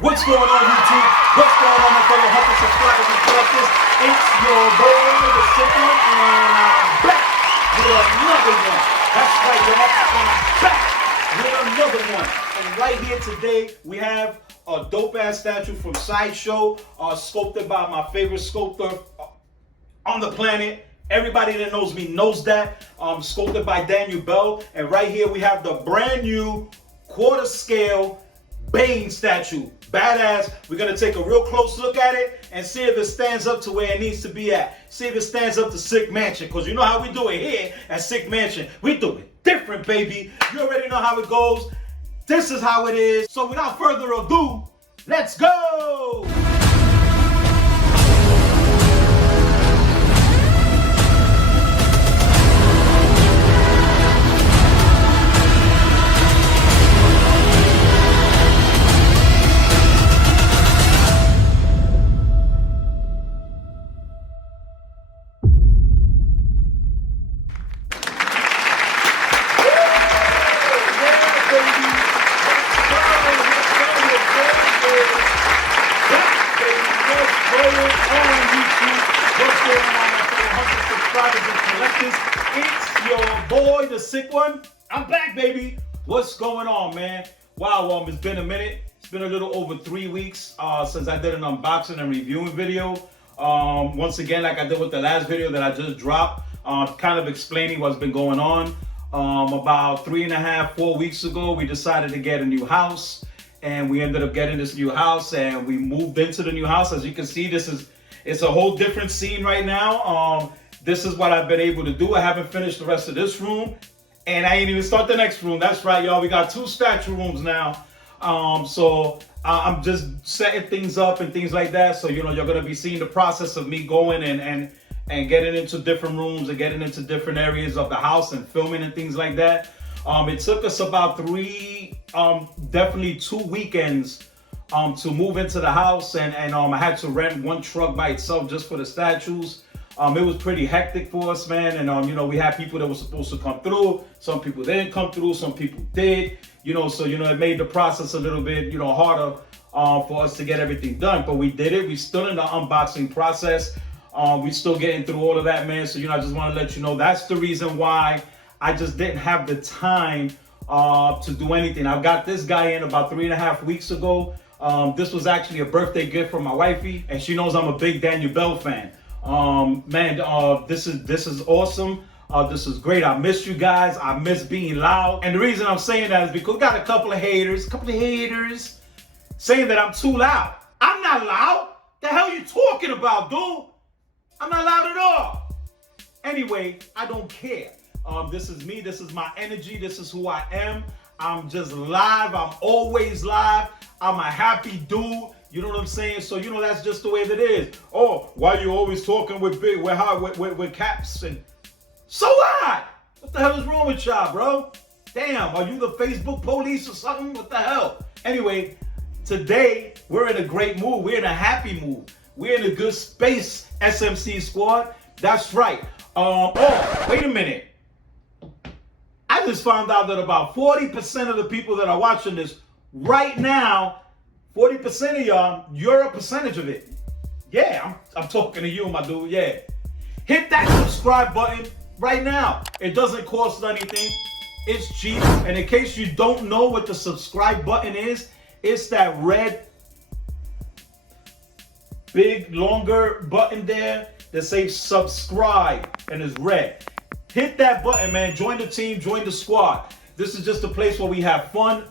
What's going on, YouTube? What's going on, my fellow hunters, subscribers, and collectors? It's your boy, the SICKONE, and I'm back with another one. That's right, y'all. I'm back with another one. And right here today, we have a dope-ass statue from Sideshow, sculpted by my favorite sculptor on the planet. Everybody that knows me knows that. Sculpted by Daniel Bell. And right here, we have the brand new quarter-scale Bane statue. Badass. We're going to take a real close look at it and see if it stands up to where it needs to be at. See if it stands up to Sick Mansion. Because you know how we do it here at Sick Mansion. We do it different, baby. You already know how it goes. This is how it is. So without further ado, let's go! It's your boy, the sick one. I'm back, baby. What's going on, man? Wow, it's been a minute. It's been a little over 3 weeks since I did an unboxing and reviewing video. Once again, like I did with the last video that I just dropped, kind of explaining what's been going on. About 3.5, 4 weeks ago, we decided to get a new house, and we ended up getting this new house, and we moved into the new house. As you can see, it's a whole different scene right now. This is what I've been able to do. I haven't finished the rest of this room, and I ain't even start the next room. That's right, y'all. We got 2 statue rooms now. So I'm just setting things up and things like that. So, you know, you're going to be seeing the process of me going and getting into different rooms and getting into different areas of the house and filming and things like that. It took us about definitely 2 weekends to move into the house, and I had to rent 1 truck by itself just for the statues. It was pretty hectic for us, man, and you know, we had people that were supposed to come through. Some people didn't come through, some people did, you know, so, you know, it made the process a little bit, you know, harder for us to get everything done, but we did it. We still in the unboxing process. We still getting through all of that, man. So, you know, I just want to let you know that's the reason why I just didn't have the time to do anything. I got this guy in about 3.5 weeks ago. This was actually a birthday gift from my wifey, and she knows I'm a big Daniel Bell fan. Man, this is awesome. This is great. I miss you guys. I miss being loud. And the reason I'm saying that is because we got a couple of haters saying that I'm too loud. I'm not loud. The hell you talking about, dude? I'm not loud at all. Anyway, I don't care. This is me. This is my energy. This is who I am. I'm just live. I'm always live. I'm a happy dude. You know what I'm saying? So, you know, that's just the way that it is. Oh, why you always talking with caps? And so what? What the hell is wrong with y'all, bro? Damn, are you the Facebook police or something? What the hell? Anyway, today we're in a great mood. We're in a happy mood. We're in a good space, SMC squad. That's right. Oh, wait a minute. I just found out that about 40% of the people that are watching this right now, 40% of y'all, you're a percentage of it. Yeah, I'm talking to you, my dude. Yeah. Hit that subscribe button right now. It doesn't cost anything. It's cheap. And in case you don't know what the subscribe button is, it's that red, big, longer button there that says subscribe and is red. Hit that button, man. Join the team, join the squad. This is just a place where we have fun.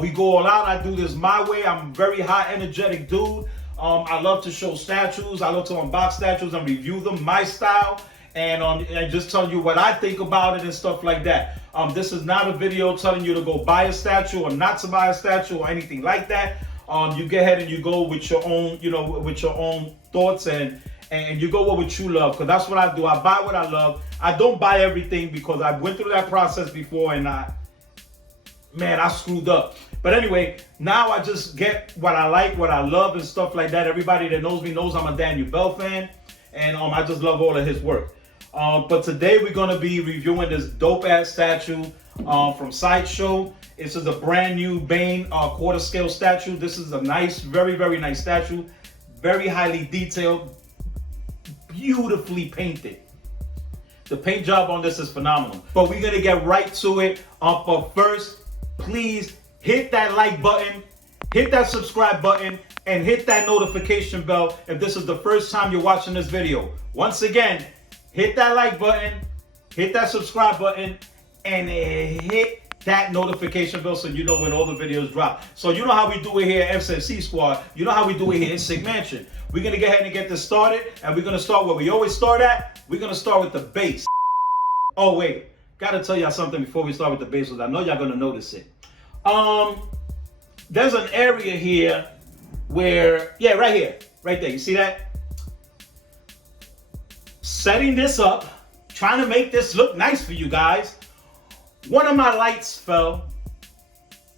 We go all out. I do this my way. I'm a very high energetic dude. I love to show statues. I love to unbox statues and review them, my style, and just tell you what I think about it and stuff like that. This is not a video telling you to go buy a statue or not to buy a statue or anything like that. You go ahead and you go with your own, you know, with your own thoughts, and you go with what you love, because that's what I do. I buy what I love. I don't buy everything because I went through that process before, and I screwed up. But anyway, now I just get what I like, what I love, and stuff like that. Everybody that knows me knows I'm a Daniel Bell fan, and I just love all of his work. But today we're gonna be reviewing this dope ass statue. from Sideshow. This is a brand new Bane quarter scale statue. This is a nice, very, very nice statue. Very highly detailed, beautifully painted. The paint job on this is phenomenal. But we're gonna get right to it. But first, please hit that like button, hit that subscribe button, and hit that notification bell if this is the first time you're watching this video. Once again, hit that like button, hit that subscribe button, and hit that notification bell so you know when all the videos drop. So you know how we do it here at FCC Squad. You know how we do it here in Sick Mansion. We're going to go ahead and get this started, and we're going to start where we always start at. We're going to start with the base. Oh, wait. Got to tell y'all something before we start with the base, because I know y'all going to notice it. There's an area here where, yeah, right here. Right there. You see that? Setting this up, trying to make this look nice for you guys. One of my lights fell,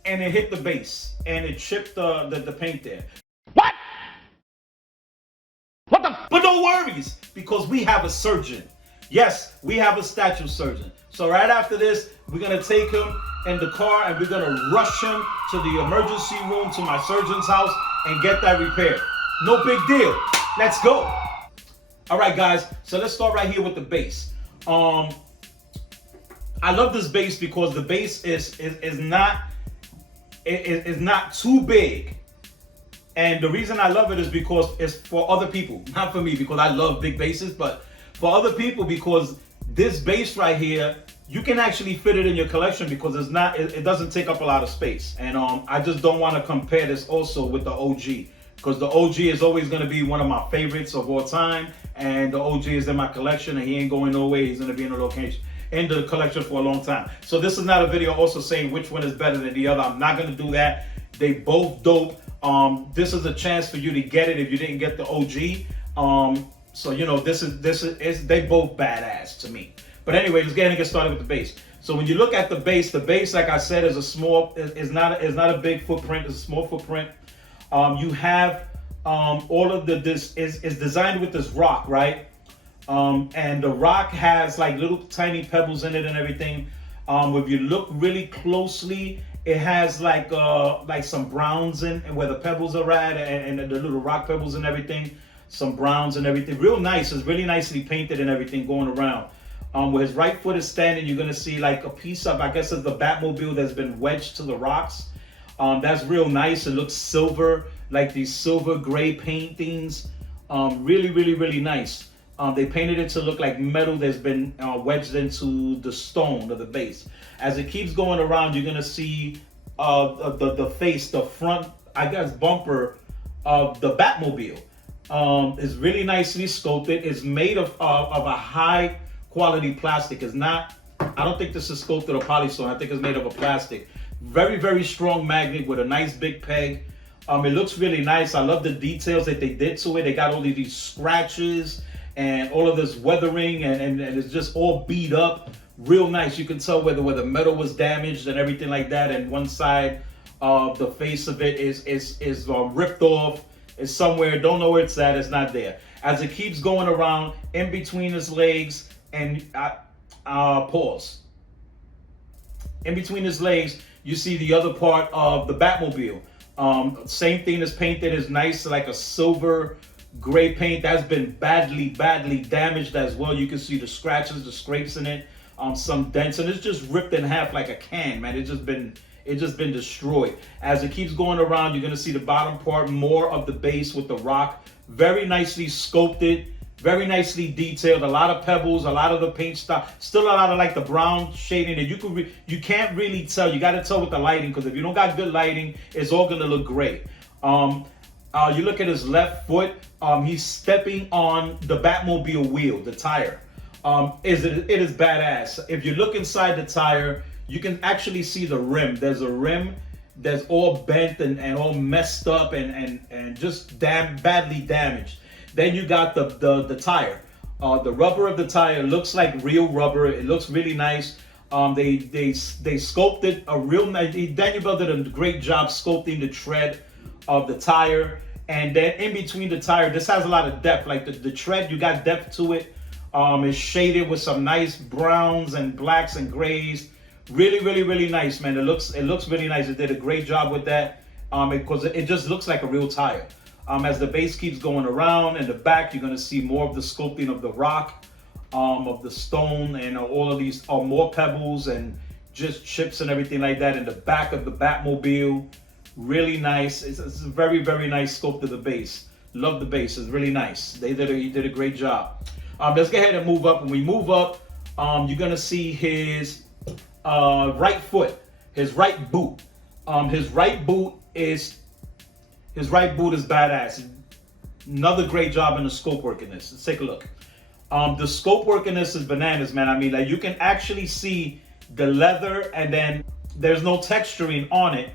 and it hit the base, and it chipped the paint there. What? What the? But no worries, because we have a surgeon. Yes, we have a statue surgeon. So right after this, we're gonna take him in the car, and we're gonna rush him to the emergency room, to my surgeon's house, and get that repaired. No big deal. Let's go. All right, guys. So let's start right here with the base. I love this base because the base is not too big, and the reason I love it is because it's for other people, not for me, because I love big bases, but for other people, because this base right here, you can actually fit it in your collection because it doesn't take up a lot of space. And I just don't want to compare this also with the OG, because the OG is always going to be one of my favorites of all time, and the OG is in my collection, and he ain't going nowhere. He's going to be in the location, in the collection for a long time. So this is not a video also saying which one is better than the other. I'm not going to do that. They both dope. This is a chance for you to get it if you didn't get the OG. So you know, this is they both badass to me. But anyway, let's get started with the base. So when you look at the base, like I said, is a small, is not a big footprint. It's a small footprint. You have all of this is designed with this rock, right? And the rock has like little tiny pebbles in it and everything. If you look really closely, it has like some browns in and where the pebbles are at, and the little rock pebbles and everything, some browns and everything. Real nice. It's really nicely painted and everything going around. Where his right foot is standing, you're gonna see like a piece of, I guess it's the Batmobile that's been wedged to the rocks. That's real nice. It looks silver, like these silver gray paintings. Really, really, really nice. They painted it to look like metal that's been wedged into the stone of the base. As it keeps going around, you're gonna see the face, the front, I guess, bumper of the Batmobile. It's really nicely sculpted. It's made of a high quality plastic. It's not, I don't think this is sculpted or polystone. I think it's made of a plastic. Very, very strong magnet with a nice big peg. It looks really nice. I love the details that they did to it. They got all of these scratches and all of this weathering, and it's just all beat up. Real nice. You can tell where the metal was damaged and everything like that. And one side of the face of it is ripped off. It's somewhere. Don't know where it's at. It's not there. As it keeps going around, in between his legs and pause. In between his legs, you see the other part of the Batmobile. Same thing is painted. Is nice, like a silver gray paint that's been badly damaged as well. You can see the scratches, the scrapes in it, some dents, and it's just ripped in half like a can, man. It's just been destroyed. As it keeps going around, you're gonna see the bottom part, more of the base with the rock, very nicely sculpted, very nicely detailed. A lot of pebbles, a lot of the paint stuff, still a lot of like the brown shading that you can't really tell. You got to tell with the lighting, because if you don't got good lighting, it's all gonna look great. You look at his left foot. He's stepping on the Batmobile wheel, the tire. It is badass. If you look inside the tire, you can actually see the rim. There's a rim that's all bent and all messed up and just badly damaged. Then you got the tire. The rubber of the tire looks like real rubber. It looks really nice. They sculpted a real nice. Daniel Bell did a great job sculpting the tread of the tire. And then in between the tire, this has a lot of depth. Like the tread, you got depth to it. It's shaded with some nice browns and blacks and grays. Really nice, man. It looks really nice. It did a great job with that, because it just looks like a real tire. As the base keeps going around in the back, you're gonna see more of the sculpting of the rock, of the stone, and all of these more pebbles and just chips and everything like that in the back of the Batmobile. Really nice. It's a very nice sculpt of the base. Love the base. It's really nice. He did a great job. Let's go ahead and move up. When we move up, you're gonna see his right foot, his right boot. His right boot is badass. Another great job in the scope work in this. Let's take a look. The scope work in this is bananas, man. I mean, like, you can actually see the leather, and then there's no texturing on it,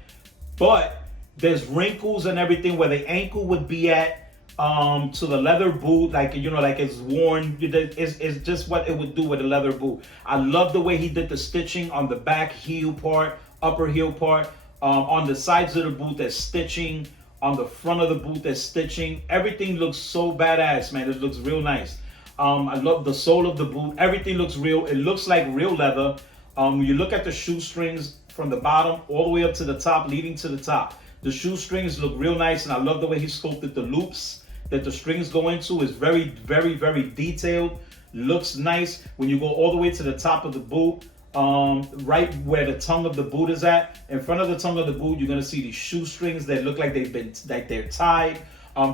but there's wrinkles and everything where the ankle would be at, to the leather boot, like, you know, like it's worn. It's just what it would do with a leather boot. I love the way he did the stitching on the back heel part, upper heel part. On the sides of the boot, there's stitching. On the front of the boot, there's stitching. Everything looks so badass, man. It looks real nice. I love the sole of the boot. Everything looks real. It looks like real leather. When you look at the shoestrings from the bottom all the way up to the top, leading to the top, the shoestrings look real nice, and I love the way he sculpted the loops that the strings go into. Is very detailed. Looks nice. When you go all the way to the top of the boot, right where the tongue of the boot is at, in front of the tongue of the boot, you're gonna see these shoestrings that look like they're tied.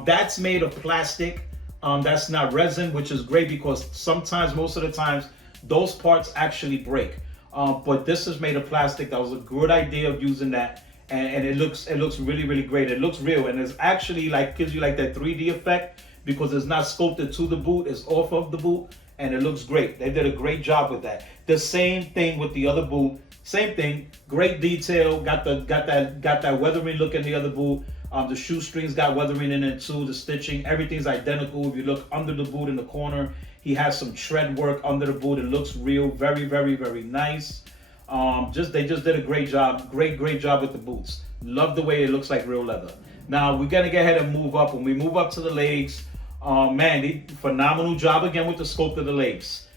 That's made of plastic. That's not resin, which is great because sometimes, most of the times, those parts actually break. But this is made of plastic. That was a good idea of using that, and it looks really great. It looks real, and it's actually like gives you like that 3D effect because it's not sculpted to the boot, it's off of the boot, and it looks great. They did a great job with that. The same thing with the other boot. Same thing, great detail. Got that weathering look in the other boot. The shoestrings got weathering in it too. The stitching, everything's identical. If you look under the boot in the corner, he has some tread work under the boot. It looks real, very nice. They just did a great job. Great job with the boots. Love the way it looks like real leather. Now we're gonna go ahead and move up. When we move up to the legs, man, phenomenal job again with the sculpt of the legs.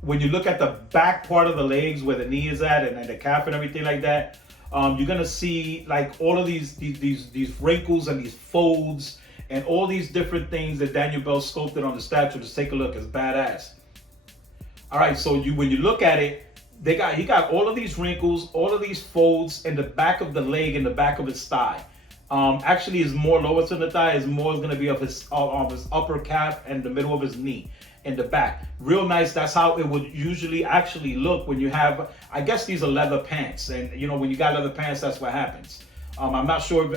When you look at the back part of the legs where the knee is at and the calf and everything like that, you're gonna see like all of these wrinkles and these folds and all these different things that Daniel Bell sculpted on the statue. Just take a look. It's badass. All right, so when you look at it, he got all of these wrinkles, all of these folds in the back of the leg and the back of his thigh. Actually, is more lower to the thigh. Is more going to be of his upper calf and the middle of his knee in the back. Real nice. That's how it would usually actually look when you have. I guess these are leather pants, and you know when you got leather pants, that's what happens. I'm not sure.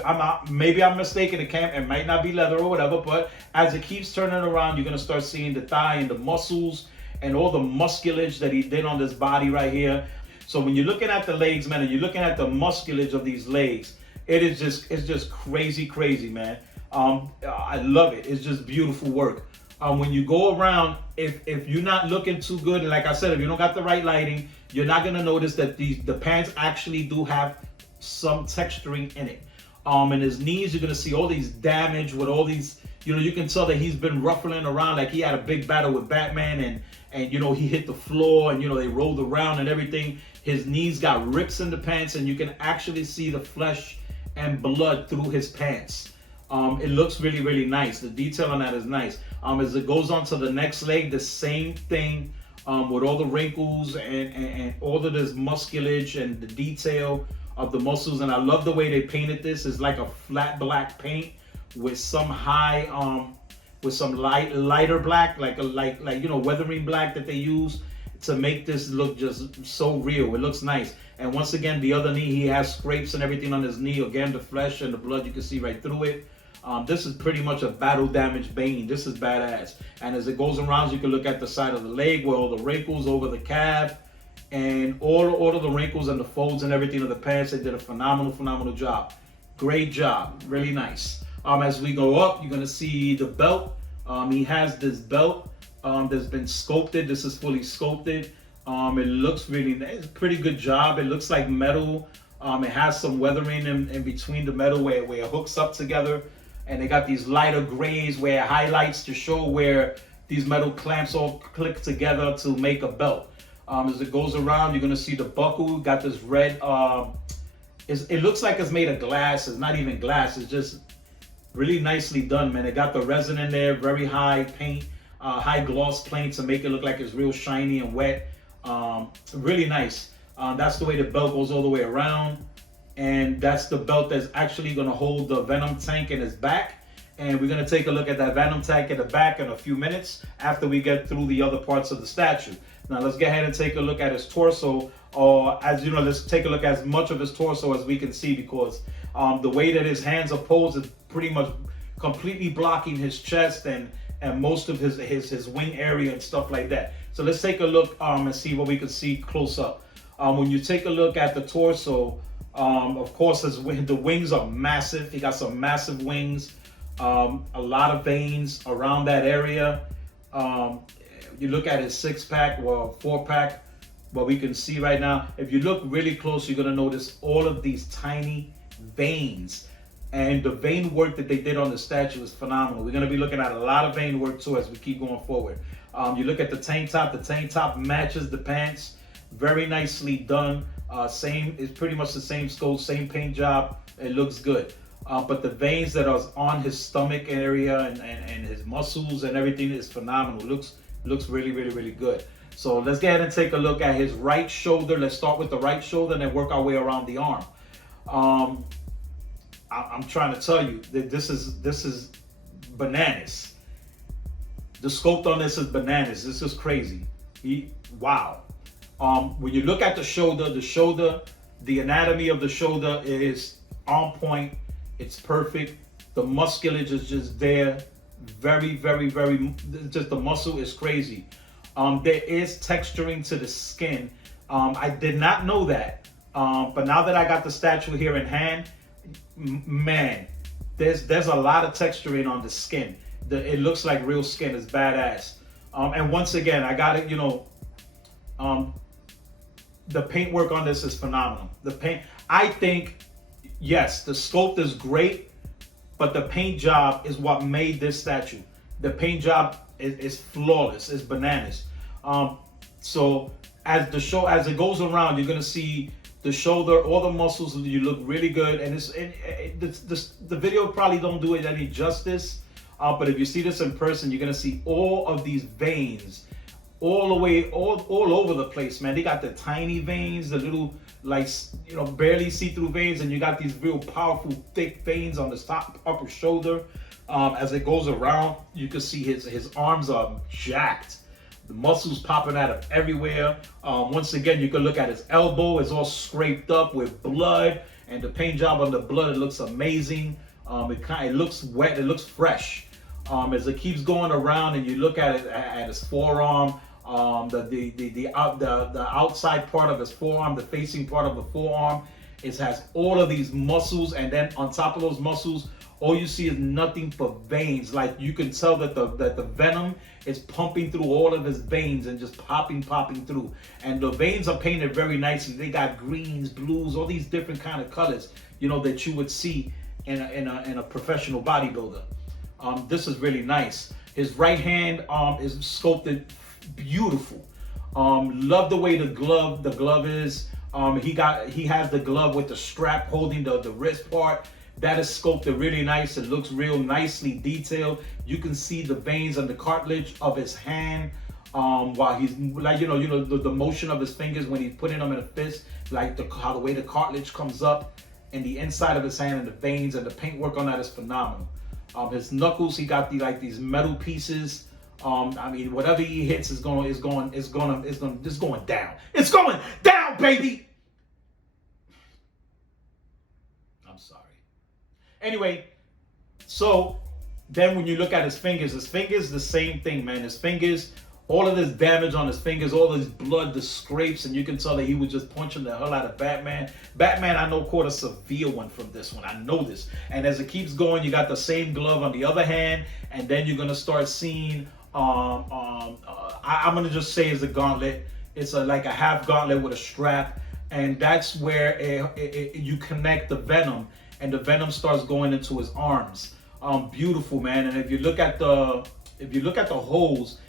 Maybe I'm mistaken. It might not be leather or whatever. But as it keeps turning around, you're gonna start seeing the thigh and the muscles and all the musculage that he did on this body right here. So when you're looking at the legs, man, and you're looking at the musculage of these legs, it's just crazy, man. I love it. It's just beautiful work. When you go around, if you're not looking too good, and like I said, if you don't got the right lighting, you're not gonna notice that the pants actually do have some texturing in it. In his knees, you're gonna see all these damage with all these, you know, you can tell that he's been ruffling around, like he had a big battle with Batman, and you know, he hit the floor, and you know, they rolled around and everything. His knees got rips in the pants, and you can actually see the flesh and blood through his pants. It looks really nice. The detail on that is nice. As it goes on to the next leg, the same thing, with all the wrinkles and all of this musculage and the detail of the muscles. And I love the way they painted this. It's like a flat black paint with some high, with some lighter black, like you know, weathering black that they use to make this look just so real. It looks nice. And once again, the other knee, he has scrapes and everything on his knee. Again, the flesh and the blood, you can see right through it. This is pretty much a battle damaged Bane. This is badass. And as it goes around, you can look at the side of the leg where all the wrinkles over the calf and all of the wrinkles and the folds and everything of the pants. They did a phenomenal job. Great job. Really nice. As we go up, you're going to see the belt. He has this belt that's been sculpted. This is fully sculpted. It looks really nice. It's a pretty good job. It looks like metal. It has some weathering in between the metal where it hooks up together. And they got these lighter grays where it highlights to show where these metal clamps all click together to make a belt. As it goes around, you're gonna see the buckle got this red. It looks like it's made of glass. It's not even glass. It's just really nicely done, man. It got the resin in there, very high paint, high gloss paint to make it look like it's real shiny and wet. Really nice. That's the way the belt goes all the way around. And that's the belt that's actually gonna hold the Venom tank in its back. And we're gonna take a look at that Venom tank in the back in a few minutes after we get through the other parts of the statue. Now let's go ahead and take a look at his torso, or as you know, let's take a look at as much of his torso as we can see, because the way that his hands are posed is pretty much completely blocking his chest and most of his wing area and stuff like that. So let's take a look and see what we can see close up. When you take a look at the torso, of course the wings are massive. He got some massive wings. A lot of veins around that area. You look at his 6-pack or 4-pack, what we can see right now. If you look really close, you're gonna notice all of these tiny veins. And the vein work that they did on the statue is phenomenal. We're gonna be looking at a lot of vein work too as we keep going forward. You look at the tank top matches the pants. Very nicely done. It's pretty much the same sculpt, same paint job. It looks good. But the veins that are on his stomach area and his muscles and everything is phenomenal. Looks really, really, really good. So let's go ahead and take a look at his right shoulder. Let's start with the right shoulder and then work our way around the arm. I'm trying to tell you that this is bananas. The sculpt on this is bananas. This is crazy. Wow. When you look at the shoulder, the anatomy of the shoulder is on point. It's perfect. The musculature is just there. Very, very, very, just the muscle is crazy. There is texturing to the skin. I did not know that. But now that I got the statue here in hand, man, there's a lot of texturing on the skin. It looks like real skin. It's badass. And once again, I got it, the paint work on this is phenomenal. I think, yes, the sculpt is great, but the paint job is what made this statue. The paint job is flawless. It's bananas. So as it goes around, you're gonna see the shoulder, all the muscles. You look really good, and the video probably don't do it any justice. But if you see this in person, you're gonna see all of these veins, all over the place, man. They got the tiny veins, the little, barely see-through veins, and you got these real powerful, thick veins on the top upper shoulder. As it goes around, you can see his arms are jacked. The muscles popping out of everywhere. Once again, you can look at his elbow. It's all scraped up with blood, and the paint job on the blood, it looks amazing. It looks wet. It looks fresh. As it keeps going around, and you look at it at his forearm, the outside part of his forearm, the facing part of the forearm, it has all of these muscles, and then on top of those muscles, all you see is nothing but veins. Like, you can tell that the venom is pumping through all of his veins and just popping through. And the veins are painted very nicely. They got greens, blues, all these different kind of colors, that you would see in a professional bodybuilder. This is really nice. His right hand is sculpted beautiful. Love the way the glove is. He has the glove with the strap holding the wrist part. That is sculpted really nice. It looks real nicely detailed. You can see the veins and the cartilage of his hand. While he's the motion of his fingers when he's putting them in a fist, how the way the cartilage comes up in the inside of his hand, and the veins and the paintwork on that is phenomenal. His knuckles, he got these metal pieces. Whatever he hits is going down. It's going down, baby. I'm sorry. Anyway, so then when you look at his fingers, the same thing, man. His fingers, all of this damage on his fingers, all this blood, the scrapes, and you can tell that he was just punching the hell out of Batman. Batman, I know, caught a severe one from this one. I know this. And as it keeps going, you got the same glove on the other hand, and then you're gonna start seeing. I'm gonna just say it's a gauntlet. It's like a half gauntlet with a strap, and that's where you connect the venom, and the venom starts going into his arms. Beautiful, man. And if you look at the holes,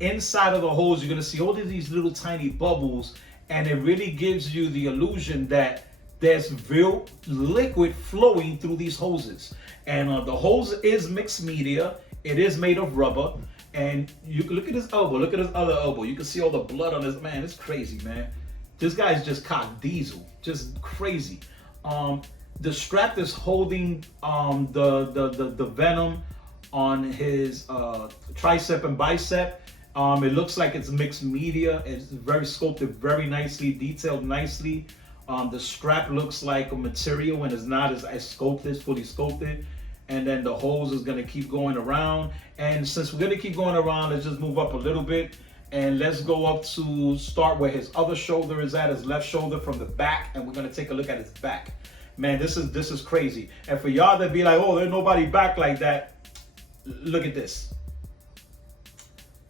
inside of the hose, you're gonna see all of these little tiny bubbles, and it really gives you the illusion that there's real liquid flowing through these hoses. And the hose is mixed media. It is made of rubber. And you can look at his elbow, look at his other elbow. You can see all the blood on his, man, it's crazy, man. This guy's just cock diesel, just crazy. The strap is holding the venom on his tricep and bicep. It looks like it's mixed media. It's very sculpted, very nicely, detailed nicely. The strap looks like a material and is not as sculpted, fully sculpted. And then the hose is gonna keep going around. And since we're gonna keep going around, let's just move up a little bit and let's go up to start where his other shoulder is at, his left shoulder from the back, and we're gonna take a look at his back. Man, this is crazy. And for y'all that be like, oh, there's nobody back like that, look at this.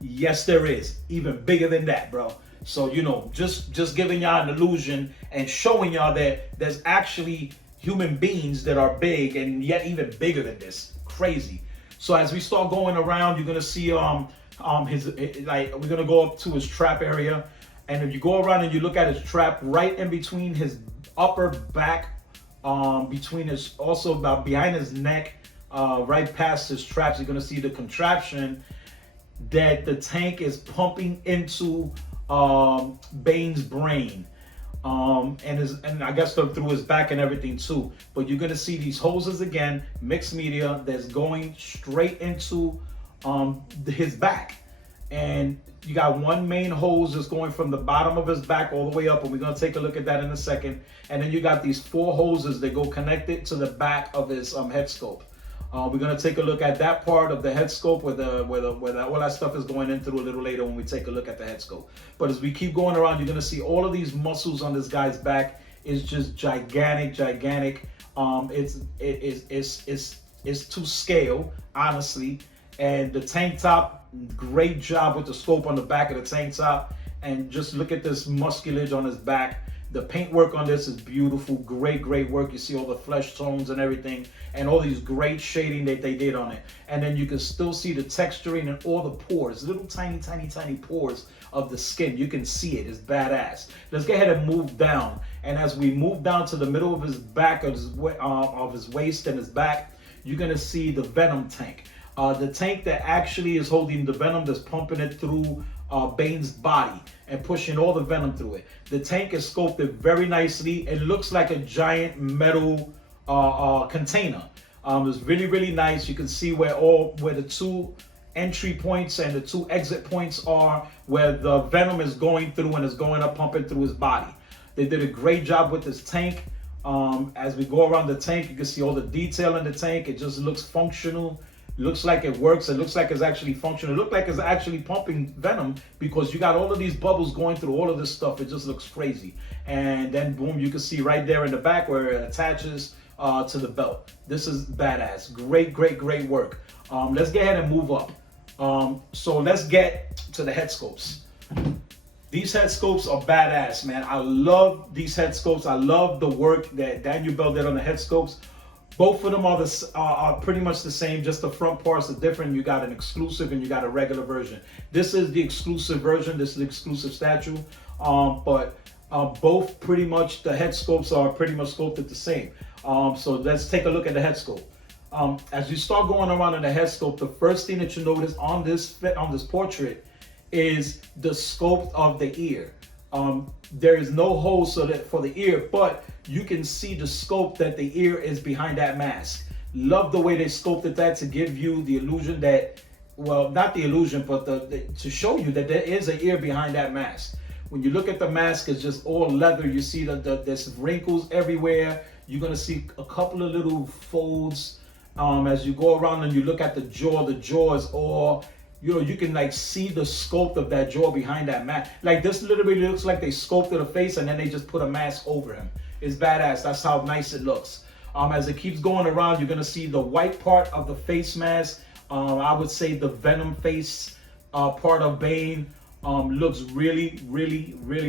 Yes, there is. Even bigger than that, bro. So, you know, just giving y'all an illusion and showing y'all that there's actually human beings that are big and yet even bigger than this. Crazy. So as we start going around, you're gonna see we're gonna go up to his trap area, and if you go around and you look at his trap, right in between his upper back, between his also about behind his neck, right past his traps, you're gonna see the contraption that the tank is pumping into Bane's brain. And I guess through his back and everything too. But you're gonna see these hoses again, mixed media, that's going straight into his back. And you got one main hose that's going from the bottom of his back all the way up, and we're gonna take a look at that in a second. And then you got these 4 hoses that go connected to the back of his head scope. We're gonna take a look at that part of the head scope where all that stuff is going in through a little later when we take a look at the head scope. But as we keep going around, you're gonna see all of these muscles on this guy's back is just gigantic. It's to scale, honestly. And the tank top, great job with the scope on the back of the tank top. And just look at this musculage on his back. The paint work on this is beautiful, great work. You see all the flesh tones and everything, and all these great shading that they did on it. And then you can still see the texturing and all the pores, little tiny pores of the skin. You can see it, it's badass. Let's go ahead and move down. And as we move down to the middle of his back, of his waist and his back, you're gonna see the venom tank. The tank that actually is holding the venom, that's pumping it through Bane's body and pushing all the venom through it. The tank is sculpted very nicely. It looks like a giant metal container. It's really nice. You can see where the 2 entry points and the 2 exit points are, where the venom is going through and is going up, pumping through his body. They did a great job with this tank. As we go around the tank, you can see all the detail in the tank. It just looks functional. Looks like it works. It looks like it's actually functional. It looks like it's actually pumping venom, because you got all of these bubbles going through all of this stuff. It just looks crazy. And then boom, you can see right there in the back where it attaches to the belt. This is badass. Great work. Let's go ahead and move up. So let's get to the head scopes. These head scopes are badass, man. I love these head scopes. I love the work that Daniel Bell did on the head scopes. Both of them are pretty much the same, just the front parts are different. You got an exclusive and you got a regular version. This is the exclusive version. This is the exclusive statue. But both pretty much, the head scopes are pretty much sculpted the same. So let's take a look at the head scope. As you start going around in the head scope, the first thing that you notice on this portrait is the sculpt of the ear. There is no hole for the ear, but you can see the sculpt that the ear is behind that mask. Love the way they sculpted that to give you the illusion that, well, not the illusion, but to show you that there is an ear behind that mask. When you look at the mask, it's just all leather. You see there's wrinkles everywhere. You're gonna see a couple of little folds. As you go around and you look at the jaw is all, you know, you can like see the sculpt of that jaw behind that mask. Like this literally looks like they sculpted a face and then they just put a mask over him. It's badass. That's how nice it looks. As it keeps going around, you're gonna see the white part of the face mask. I would say the venom face part of Bane looks really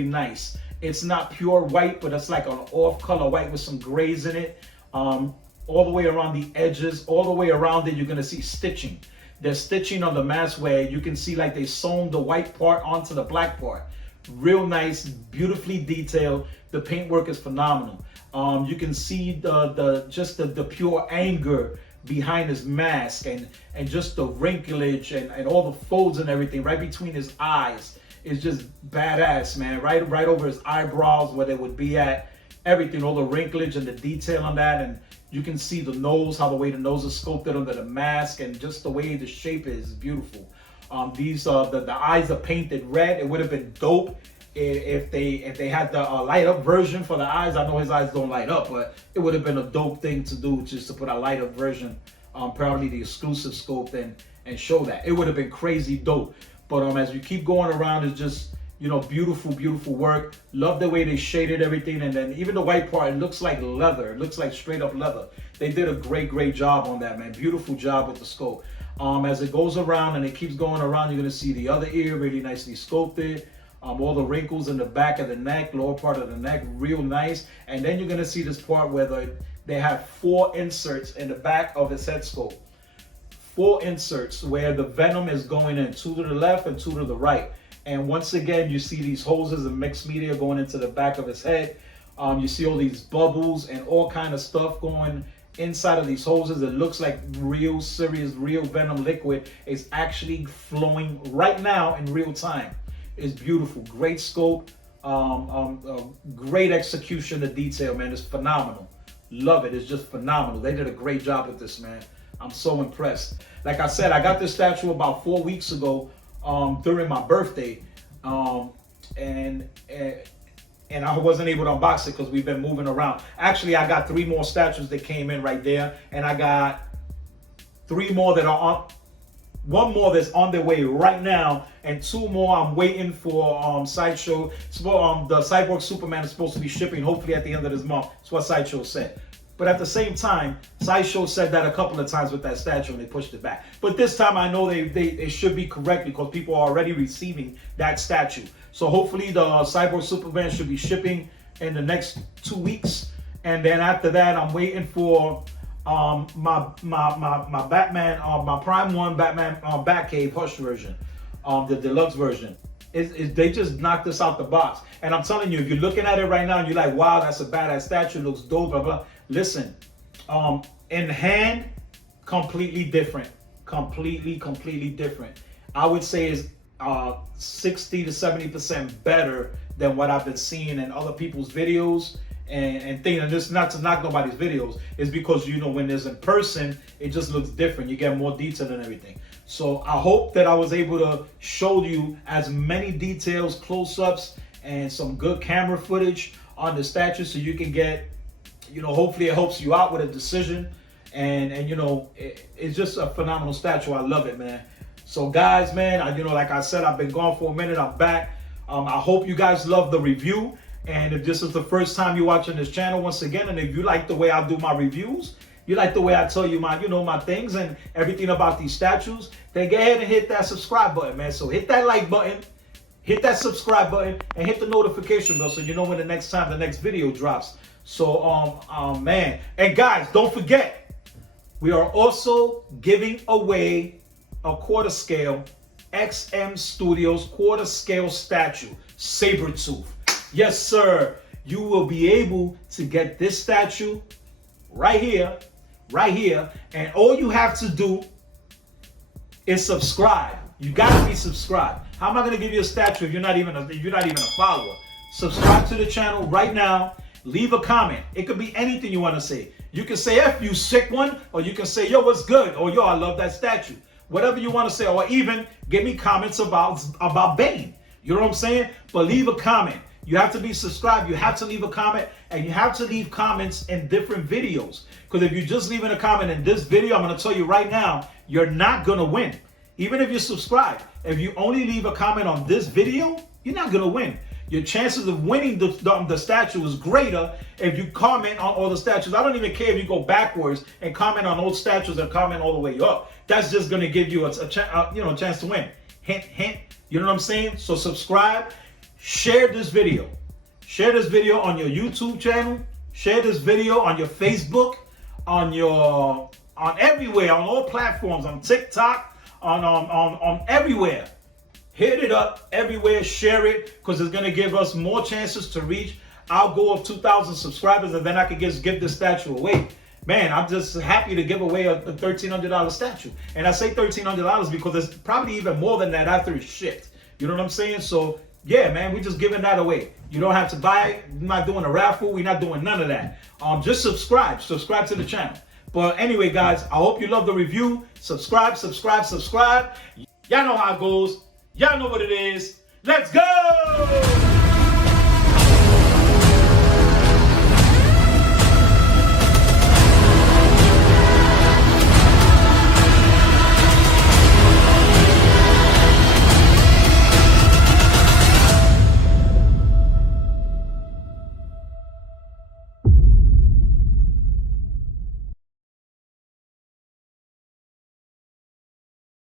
nice. It's not pure white, but it's like an off-color white with some grays in it. All the way around the edges, all the way around it, you're gonna see stitching. They're stitching on the mask where you can see like they sewn the white part onto the black part. Real nice, beautifully detailed. The paintwork is phenomenal. You can see the pure anger behind his mask, and just the wrinklage and all the folds and everything right between his eyes is just badass, man. Right over his eyebrows where they would be at. Everything, all the wrinklage and the detail on that, and you can see the nose, how the way the nose is sculpted under the mask, and just the way the shape is beautiful. These the eyes are painted red. It would have been dope if they had the light up version for the eyes. I know his eyes don't light up, but it would have been a dope thing to do, just to put a light up version, probably the exclusive sculpt, and show that. It would have been crazy dope. But as you keep going around, it's just, you know, beautiful, beautiful work. Love the way they shaded everything. And then even the white part, it looks like leather. It looks like straight up leather. They did a great job on that, man. Beautiful job with the sculpt. As it goes around and it keeps going around, you're going to see the other ear really nicely sculpted. All the wrinkles in the back of the neck, lower part of the neck, real nice. And then you're going to see this part where they have 4 inserts in the back of his head sculpt. 4 inserts where the venom is going in, 2 to the left and 2 to the right. And once again, you see these hoses and mixed media going into the back of his head. You see all these bubbles and all kind of stuff going inside of these hoses. It looks like real serious, real venom liquid is actually flowing right now in real time. It's beautiful, great scope, great execution of detail, man. It's phenomenal. Love it. It's just phenomenal. They did a great job with this, man. I'm so impressed. Like I said, I got this statue about 4 weeks ago during my birthday, and I wasn't able to unbox it because we've been moving around. Actually, I got 3 more statues that came in right there, and I got 3 more that are on. 1 more that's on their way right now, and 2 more I'm waiting for Sideshow. The Cyborg Superman is supposed to be shipping hopefully at the end of this month. That's what Sideshow said. But at the same time, Sideshow said that a couple of times with that statue and they pushed it back. But this time I know they should be correct because people are already receiving that statue. So hopefully the Cyborg Superman should be shipping in the next 2 weeks. And then after that, I'm waiting for my Batman, my Prime 1 Batman Batcave Hush version, the deluxe version. They just knocked this out the box. And I'm telling you, if you're looking at it right now and you're like, wow, that's a badass statue, looks dope, blah, blah. Listen, in hand, completely different. Completely different. I would say it's 60 to 70% better than what I've been seeing in other people's videos and things. And this is not to knock nobody's videos. It's because, you know, when there's in person, it just looks different. You get more detail and everything. So I hope that I was able to show you as many details, close-ups, and some good camera footage on the statue so you can get, you know, hopefully it helps you out with a decision. And you know, it's just a phenomenal statue. I love it, man. So guys, man, you know, like I said, I've been gone for a minute. I'm back. I hope you guys love the review. And if this is the first time you're watching this channel, once again, and if you like the way I do my reviews, you like the way I tell you my, you know, my things and everything about these statues, then go ahead and hit that subscribe button, man. So hit that like button, hit that subscribe button, and hit the notification bell so you know when the next time the next video drops. So, man. And guys, don't forget, we are also giving away a quarter scale XM Studios quarter scale statue, Sabretooth. Yes, sir. You will be able to get this statue right here, and all you have to do is subscribe. You gotta be subscribed. How am I gonna give you a statue if you're not even a follower? Subscribe to the channel right now. Leave a comment. It could be anything you want to say. You can say F you sick one, or you can say yo what's good, or yo I love that statue. Whatever you want to say, or even give me comments about Bane. You know what I'm saying? But leave a comment. You have to be subscribed. You have to leave a comment, and you have to leave comments in different videos. Because if you're just leaving a comment in this video, I'm going to tell you right now, you're not going to win. Even if you're subscribed, if you only leave a comment on this video, you're not going to win. Your chances of winning the statue is greater if you comment on all the statues. I don't even care if you go backwards and comment on old statues and comment all the way up. That's just going to give you a chance to win. Hint, hint. You know what I'm saying? So subscribe. Share this video. Share this video on your YouTube channel. Share this video on your Facebook, on everywhere, on all platforms, on TikTok, on everywhere. Hit it up everywhere, share it, because it's gonna give us more chances to reach our goal of 2,000 subscribers, and then I could just give this statue away. Man, I'm just happy to give away a $1,300 statue. And I say $1,300 because it's probably even more than that after it's shipped. You know what I'm saying? So yeah, man, we're just giving that away. You don't have to buy it. We're not doing a raffle. We're not doing none of that. Just subscribe to the channel. But anyway, guys, I hope you love the review. Subscribe. Y'all know how it goes. Y'all know what it is. Let's go!